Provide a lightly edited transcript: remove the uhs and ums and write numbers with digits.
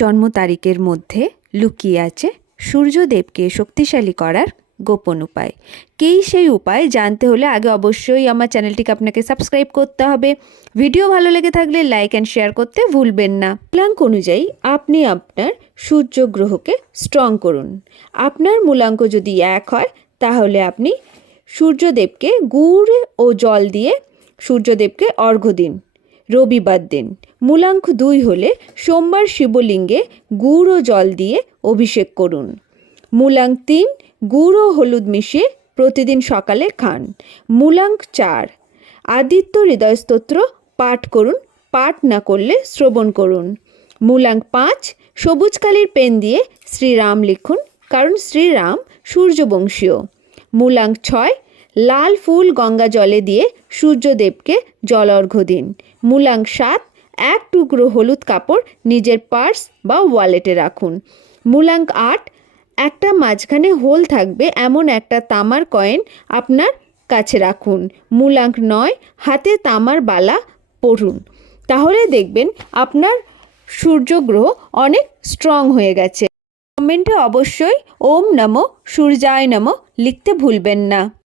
জন্ম তারিখের মধ্যে লুকিয়ে আছে সূর্যদেবকে শক্তিশালী করার গোপন উপায়। কী সেই উপায় জানতে হলে আগে অবশ্যই আমার চ্যানেলটিকে আপনাকে সাবস্ক্রাইব করতে হবে। ভিডিও ভালো লেগে থাকলে লাইক অ্যান্ড শেয়ার করতে ভুলবেন না। মূলাঙ্ক অনুযায়ী আপনি আপনার সূর্য গ্রহকে স্ট্রং করুন। আপনার মূলাঙ্ক যদি 1 হয় তাহলে আপনি সূর্যদেবকে গুড় ও জল দিয়ে সূর্যদেবকে অর্ঘ্য দিন, রবিবার দিন। মূলাঙ্ক 2 হলে সোমবার শিবলিঙ্গে গুড় ও জল দিয়ে অভিষেক করুন। মূলাঙ্ক 3 গুড় ও হলুদ মিশিয়ে প্রতিদিন সকালে খান। মূলাঙ্ক 4 আদিত্য হৃদয় স্তোত্র পাঠ করুন, পাঠ না করলে শ্রবণ করুন। মূলাঙ্ক 5 সবুজ কালির পেন দিয়ে শ্রীরাম লিখুন, কারণ শ্রীরাম সূর্যবংশীয়। মূলাঙ্ক 6 লাল ফুল গঙ্গা জলে দিয়ে সূর্যদেবকে জল অর্ঘ্য দিন। মূলাঙ্ক 7 1 টুকরো হলুদ কাপড় নিজের পার্স বা ওয়ালেটে রাখুন। মূলাঙ্ক 8 একটা মাঝখানে হোল থাকবে এমন একটা তামার কয়েন আপনার কাছে রাখুন। মূলাঙ্ক 9 হাতে তামার বালা পরুন। তাহলে দেখবেন আপনার সূর্যগ্রহ অনেক স্ট্রং হয়ে গেছে। কমেন্টে অবশ্যই ওম নমঃ সূর্যায় নমঃ লিখতে ভুলবেন না।